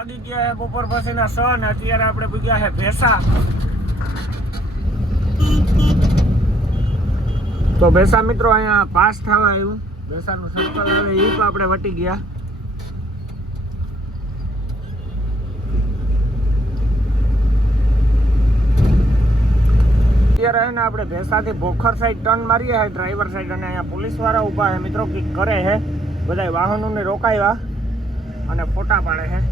વાગી ગયા છે બપોર પછીના 6 ને અત્યારે આપણે પૂગ્યા છે ભેસા. તો ભેસા મિત્રો અહીંયા પાસ થવા આવ્યું, ભેસાનું સર્કલ આવે એ તો આપણે વટી ગયા. અત્યારે છે ને આપણે ભેસાથી ભોખર સાઈડ ટર્ન મારીએ છે ડ્રાઈવર સાઈડ, અને અહીંયા પોલીસ વાળા ઊભા છે મિત્રો, કિક કરે છે, બધા વાહનોને રોકાવ્યા અને ફોટા પાડે છે.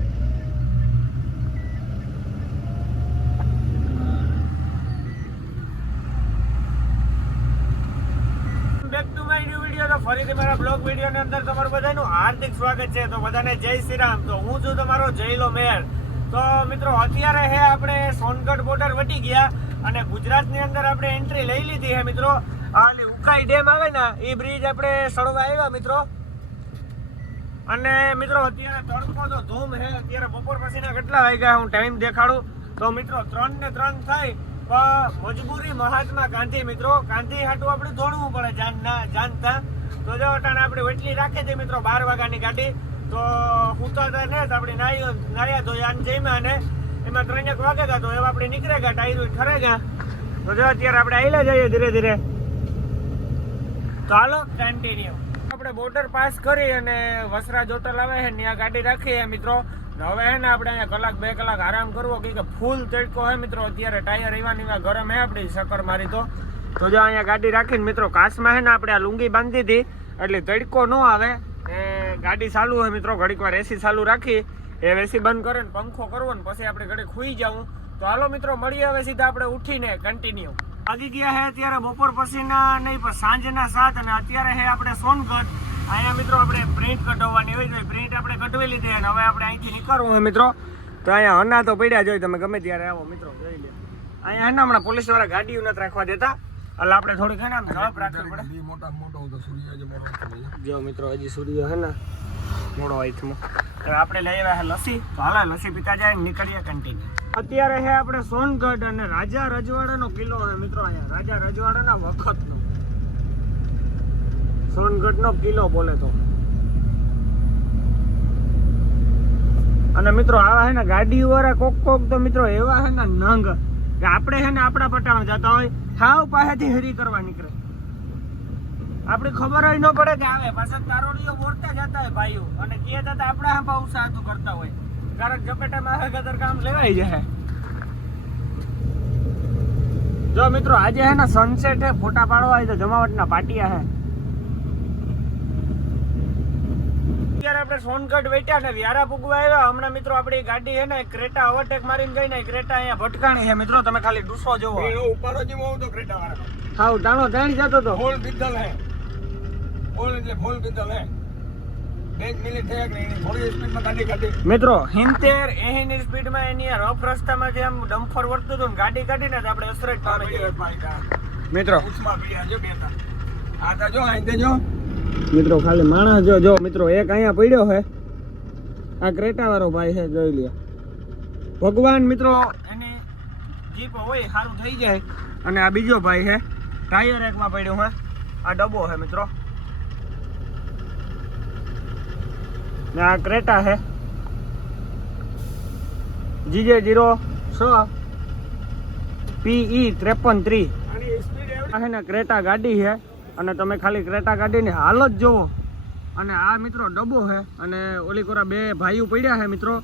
Back to my new video. તો ફરીથી મારા બ્લોગ વિડીયોની અંદર તમારું બધાનું હાર્દિક સ્વાગત છે. તો બધાને જય શ્રી રામ. તો હું છું તમારો જયલો મેર. તો મિત્રો અત્યારે હે આપણે સોનગઢ બોર્ડર વટી ગયા અને ગુજરાતની અંદર આપણે એન્ટ્રી લઈ લીધી છે મિત્રો. આ ઉકાઈ ડેમ આવે ને એ બ્રિજ આપણે સળવા આવ્યા મિત્રો. અને મિત્રો અત્યારે તડકો તો ધૂમ છે. અત્યારે બપોર પછીના કેટલા વાગ્યા હું ટાઈમ દેખાડું તો મિત્રો 3 ને 3 થઈ. મજબૂરી મહાત્મા ગાંધી મિત્રો, ગાંધી હાટું આપણે દોડવું પડે જાણતા. તો જો અટાણે આપણે વેટલી રાખી હતી મિત્રો 12 વાગ્યાની ગાડી. તો હું તો ને આપણે નાયા ધોયા જમ્યા ને એમાં 3 વાગ્યા તો એવા આપણે નીકળે ગયા, ટાયર ઠરે ગયા. તો જો અત્યારે આપણે આવેલા જઈએ ધીરે ધીરે. તો હાલો કન્ટિન્યુ. આપણે બોર્ડર પાસ કરી અને વસરાજ હોટલ આવે છે ત્યાં ગાડી રાખીએ મિત્રો. હવે હે ને આપણે અહીંયા કલાક 2 કલાક આરામ કરવો કે ફૂલ તડકો હે મિત્રો. અત્યારે ટાયર એવા ગરમ હે આપણી સકર મારી. તો જો અહીંયા ગાડી રાખીને મિત્રો કાચમાં હે ને આપણે આ લુંગી બાંધી હતી એટલે તડકો ન આવે. ગાડી ચાલુ હોય મિત્રો, ઘડીક વાર એસી ચાલુ રાખી, એસી બંધ કરે ને પંખો કરવો ને પછી આપણે ઘડી ખુઈ જવું. તો હાલો મિત્રો મળીએ હવે સીધા આપણે ઉઠીને કન્ટિન્યુ. વાગી ગયા હે અત્યારે બપોર પછીના નહીં પણ સાંજના 7 અને અત્યારે હે આપણે સોનગઢ. અહીંયા મિત્રો આપણે પ્રિન્ટ કઢાવવાની હોય તો પ્રિન્ટ આપણે કઢવી લીધી અને હવે આપણે અહીંથી નીકળવું હોય મિત્રો. તો અહીંયા હના તો પડ્યા જોઈ, તમે ગમે ત્યારે આવો મિત્રો જોઈ લે. અહીંયા હે ને હમણાં પોલીસ વાળા ગાડીઓ નથી રાખવા દેતા એટલે આપણે થોડીક હે ને ઝડપ રાખવી પડે. જો મિત્રો હજી સૂર્ય હે ને મોડો હાથમાં. તો આપણે લઈ આવ્યા છે લસ્સી. તો હાલા લસ્સી પીતા જાય નીકળીએ કન્ટિન્યુ. અત્યારે હે આપણે સોનગઢ અને રાજા રજવાડાનો કિલ્લો છે મિત્રો. અહીંયા રાજા રજવાડાના વખતનો સોનગઢનો કિલ્લો બોલે તો. અને મિત્રો આવા હે ને ગાડી વાળા કોક તો મિત્રો એવા હે ને નંગ કે આપણે હે ને આપણા પટાણ જતા હોય હાવ પાસેથી હરી કરવા નીકળે. આપણી ખબર હોય ન પડે કે આવે પાછા તારોડીઓ બોરતા જતા હોય ભાઈઓ અને કે જતા આપણા હા પાઉ સાધુ કરતા હોય. કારણ ઝપેટામાં આવે કદર કામ લેવાઈ જાય. જો મિત્રો આજે હે ને સનસેટ હે, ફોટા પાડવા હોય તો જમાવટના પાટિયા હે. અત્યારે આપણે સોનગઢ વેટ્યા ને વ્યારા પૂગવા આવ્યા. હમણાં મિત્રો આપણી ગાડી હે ને ક્રેટા ઓવરટેક મારીને ગઈ ને ક્રેટા અહીંયા ભટકાણી છે મિત્રો. તમે ખાલી ડૂસો જોવો ઉપાડો જેવો તો ક્રેટા વાળા હાવ ટાણો ટાણી જતો તો. ફોલ પીધલ હે, ફોલ એટલે ફોલ પીધલ હે. 1 મિનિટ થયા કે એની થોડી સ્પીડમાં ગાડી કાઢી મિત્રો 70-80 ની સ્પીડમાં એની રફ રસ્તામાંથી આમ ડમ્ફર વળતું હતું ને ગાડી કાઢીને આપણે અસરજ પામી મિત્રો. આ તો જો અહીં જો મિત્રો ખાલી માણસ જો મિત્રો એક અહીંયા પડ્યો છે. આ ક્રેટા વાળો ભાઈ છે જોઈ લ્યો. ભગવાન મિત્રો એની જીપ હોય સારું થઈ જાય. અને આ બીજો ભાઈ છે ટાયર એકમાં પડ્યો છે. આ ડબ્બો છે મિત્રો ને આ ક્રેટા છે GJ06 PE 53. આ છે ને ક્રેટા ગાડી છે અને તમે ખાલી ક્રેટા ગાડીની હાલત જોવો. અને આ મિત્રો ડબ્બો છે અને ઓલી કોરા 2 ભાઈઓ પડ્યા છે મિત્રો.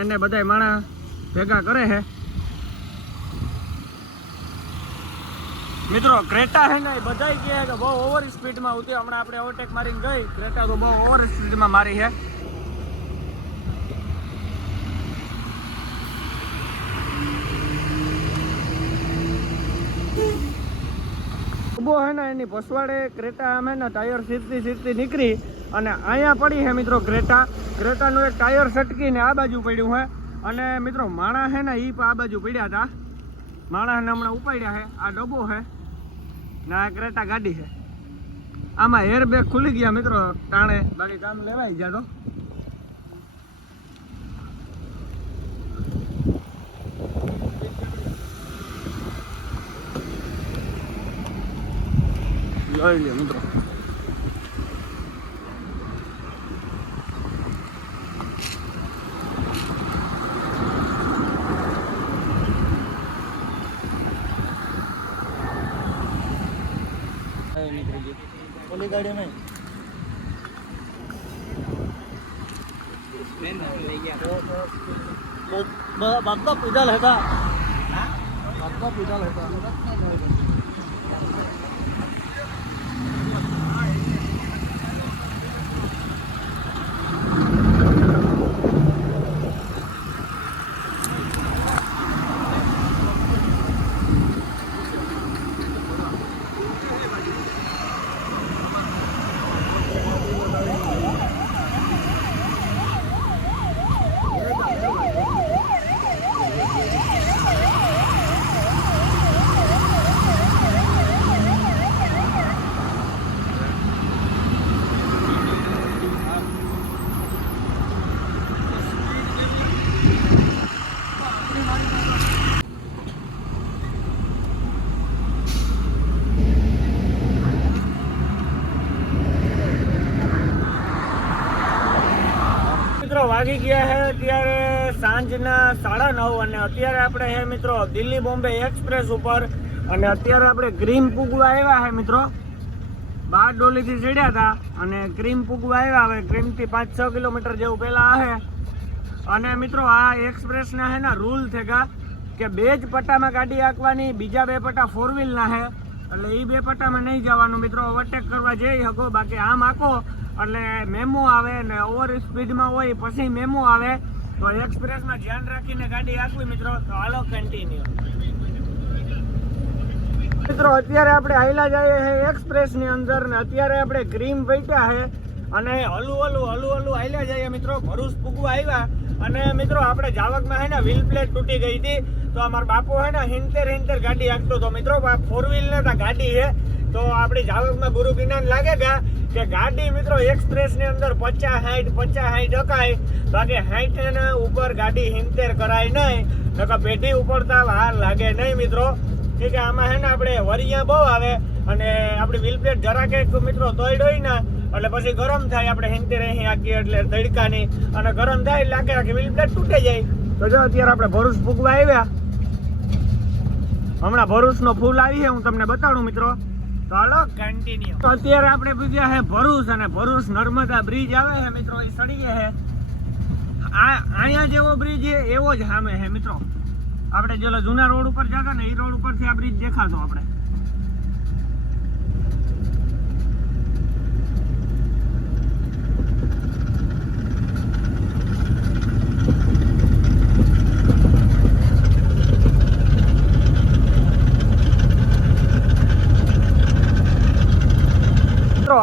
એને બધા માણસ ભેગા કરે છે મિત્રો. ક્રેટા છે ને બધા કહે કે બહુ ઓવર સ્પીડમાં આવતી. હમણાં આપણે ઓવરટેક મારીને ગઈ ક્રેટા તો બહુ ઓવર સ્પીડમાં મારી છે. ડબ્બો હે ને એની પસવાડે ક્રેટા આમ હે ને ટાયર સીધતી નીકળી અને અહીંયા પડી છે મિત્રો ક્રેટા. ક્રેટાનું એક ટાયર સટકીને આ બાજુ પડ્યું છે. અને મિત્રો માણસ છે ને એ આ બાજુ પડ્યા હતા. માણસને હમણાં ઉપાડ્યા છે. આ ડબ્બો છે ને આ ક્રેટા ગાડી છે. આમાં એર બેગ ખુલી ગયા મિત્રો ટાણે, બાકી કામ લેવાઈ ગયા. તો જોઈ લ્યો મિત્રો. ઓલી ગાડી નહીં બધા પીધા હતા બધા પીધા હતા વાગી ગયા છે અત્યારે સાંજના 9:30 અને અત્યારે આપણે હે મિત્રો દિલ્હી બોમ્બે એક્સપ્રેસ ઉપર અને અત્યારે આપણે ક્રીમ પૂગવા આવ્યા છે મિત્રો 12 ડોલીથી ચડ્યા હતા અને ક્રીમ પૂગવા આવ્યા હવે ક્રીમથી 5-6 કિલોમીટર જેવું પહેલા છે અને મિત્રો આ એક્સપ્રેસના હે ને રૂલ થેગા કે 2 જ પટ્ટામાં ગાડી હાંકવાની બીજા 2 પટ્ટા 4 વ્હીલના છે એટલે એ 2 પટ્ટામાં નહીં જવાનું મિત્રો ઓવરટેક કરવા જઈ શકો બાકી આમ હાંકો એટલે મેમો આવે ને ઓવર સ્પીડમાં હોય પછી મેમો આવે તો એક્સપ્રેસમાં ધ્યાન રાખીને ગાડી હાંકવી મિત્રો તો હાલો કન્ટિન્યુ મિત્રો અત્યારે આપણે હાઈલા જઈએ છે એક્સપ્રેસની અંદર ને અત્યારે આપણે ક્રીમ વેચ્યા છે અને હલું હાઈલા જઈએ મિત્રો ભરૂચ પૂગવા આવ્યા અને મિત્રો આપણે જાવકમાં હે ને વ્હીલ પ્લેટ તૂટી ગઈ હતી તો અમારા બાપુ હે ને હિંતેર ગાડી હાંકતો હતો મિત્રો 4 વ્હીલ ને ગાડી છે તો આપણી જાવકમાં ગુરુ જ્ઞાન લાગેગા કે ગાડી મિત્રો એક્સપ્રેસ ની અંદર 50-60 હકાય બાકી 60 ના ઉપર ગાડી હિંતેર કરાય નહીં નકર પેઢી ઉપડતા વાર લાગે નહીં મિત્રો કે આમાં હે ને આપણે વરિયા બહુ આવે અને આપણી વ્હીલ પ્લેટ જરાક મિત્રો તોડ હોય ને એટલે પછી ગરમ થાય આપણે હિંતેર અહીં આખી એટલે તડકાની અને ગરમ થાય એટલે આખી વ્હીલ પ્લેટ તૂટી જાય તો જો અત્યારે આપણે ભરૂચ પૂગવા આવ્યા હમણાં ભરૂચનો ફૂલ આવી છે હું તમને બતાડું મિત્રો ચાલો કન્ટિન્યુ તો અત્યારે આપણે પૂછ્યા છે ભરૂચ અને ભરૂચ નર્મદા બ્રિજ આવે છે મિત્રો એ સડી ગયા છે અહીંયા જેવો બ્રિજ છે એવો જ સામે છે મિત્રો આપણે જેલો જૂના રોડ ઉપર જતા ને એ રોડ ઉપરથી આ બ્રિજ દેખાતો આપણે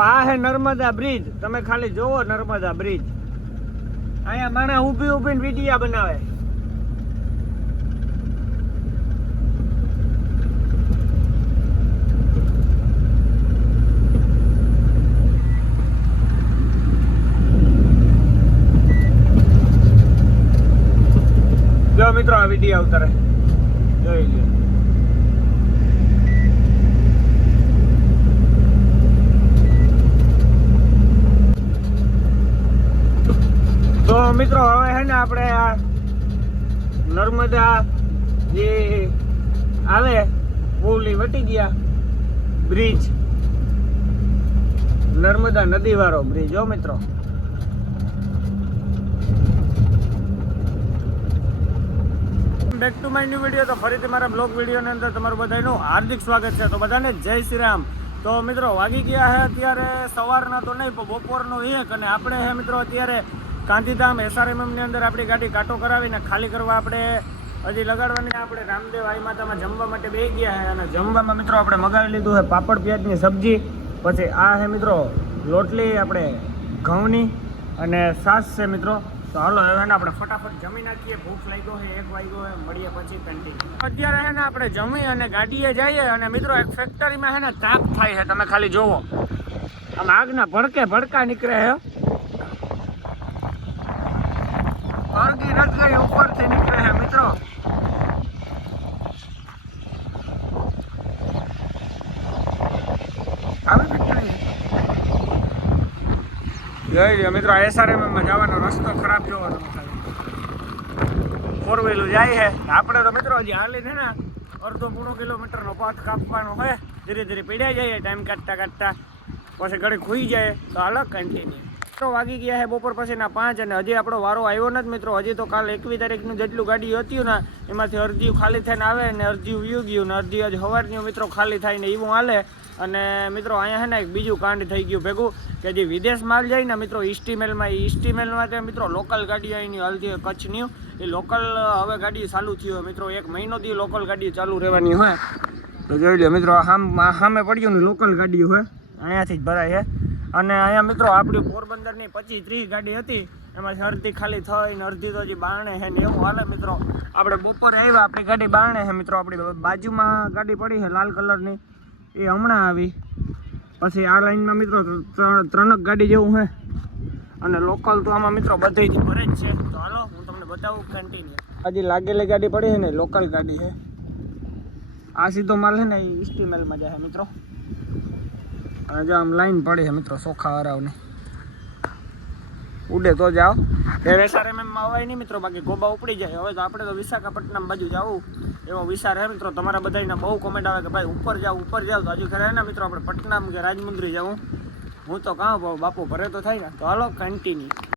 આ હે નર્મદા બ્રિજ તમે ખાલી જોવો નર્મદા બ્રિજ અહીંયા માણસ ઊભીને વિડિયા બનાવે જો મિત્રો આ વિડિયા ઉતારે જોઈ લો તો મિત્રો હવે હે ને આપણે આ નર્મદા જે આવે પુલી વટી ગયા બ્રિજ નર્મદા નદી વાળો બ્રિજ હો મિત્રો back to my new video તો ફરીથી મારા બ્લોગ વિડીયોની અંદર તમારું બધાનું હાર્દિક સ્વાગત છે તો બધાને જય શ્રી રામ તો મિત્રો વાગી ગયા છે અત્યારે સવારના તો નહીં પણ બપોરનો 1 અને આપણે હે મિત્રો અત્યારે ગાંધીધામ SRMM ની અંદર આપણી ગાડી કાંટો કરાવીને ખાલી કરવા આપણે હજી લગાડવાની આપણે રામદેવ આઈ માતામાં જમવા માટે બેસી ગયા છે અને જમવામાં મિત્રો આપણે મગાવી લીધું છે પાપડ પ્યાજની સબ્જી પછી આ છે મિત્રો રોટલી આપણે ઘઉંની અને છાશ છે મિત્રો તો હાલો હવે આપણે ફટાફટ જમી નાખીએ ભૂખ લાગ્યો છે 1 વાગ્યો છે મળીએ પછી કન્ટિન્યુ અત્યારે છે ને આપણે જમી અને ગાડીએ જઈએ અને મિત્રો એક ફેક્ટરીમાં છે ને તાપ થાય છે તમે ખાલી જોવો આમ આગના ભડકા નીકળે છે અરગી નથી ગઈ ઉપરથી નીકળે છે મિત્રો મિત્રો SRMM માં જવાનો રસ્તો ખરાબ જોવો તમે ખાલી 4 વ્હીલ જાય છે આપણે તો મિત્રો હજી હાલી છે ને અડધો પૂરો કિલોમીટરનો પાથ કાપવાનો હોય ધીરે ધીરે પીડ્યા જઈએ ટાઈમ કાઢતા પછી ઘડી ખુઈ જાય તો હાલો કન્ટિન્યુ. તો વાગી ગયા છે બપોર પછીના 5 અને હજી આપણો વારો આવ્યો નથી મિત્રો. હજી તો કાલ 21 તારીખનું જેટલું ગાડી હતી ને એમાંથી અડધી ખાલી થઈને આવે ને અડધી વ્યૂ ગયું ને અડધી હજી સવારની મિત્રો ખાલી થાય ને એવું હાલે. અને મિત્રો અહીંયા છે ને એક બીજું કાંડ થઈ ગયું ભેગું કે જે વિદેશ માલ જાય ને મિત્રો ઈસ્ટીમેલમાં, એ ઈસ્ટીમેલમાં તે મિત્રો લોકલ ગાડી અહીંની હાલતી હોય કચ્છની, એ લોકલ હવે ગાડી ચાલુ થઈ હોય મિત્રો. 1 મહિનોથી લોકલ ગાડી ચાલુ રહેવાની હોય તો જોઈ લો મિત્રો. સામે પડ્યું ને લોકલ ગાડી હોય અહીંયાથી જ ભરાય છે. અને અહીંયા મિત્રો આપણી પોરબંદરની 25-30 ગાડી હતી એમાંથી અડધી ખાલી થઈ ને અડધી તો હજી બારણે છે ને એવું હાલે મિત્રો. આપણે બપોરે આવ્યા, આપણી ગાડી બારણે છે મિત્રો. આપણી બાજુમાં ગાડી પડી છે લાલ કલરની, એ હમણાં આવી. પછી આ લાઈનમાં મિત્રો 3 ગાડી જેવું છે. અને લોકલ તો આમાં મિત્રો બધેથી ભરે જ છે. તો હાલો હું તમને બતાવું કન્ટિન્યુ. હજી લાગેલી ગાડી પડી છે ને લોકલ ગાડી છે. આ સીધો માલ છે ને એ ઈસ્ટીમેલમાં જાય મિત્રો. અને જો આમ લાઈન પડી છે મિત્રો સોખા વાળાઓની. ઉડે તો જાઓ SRMમાં અવાય નહીં મિત્રો, બાકી ગોબા ઉપડી જાય. હવે તો આપણે તો વિશાખાપટ્ટનમ બાજુ જવું એવો વિચાર છે મિત્રો. તમારા બધાના બહુ કોમેન્ટ આવે કે ભાઈ ઉપર જાવ તો હજુ ખરા ને મિત્રો આપણે પટનામ કે રાજમુંદ્રી જવું. હું તો કાં બાપુ ભરે તો થાય ને. તો હાલો કન્ટિન્યુ.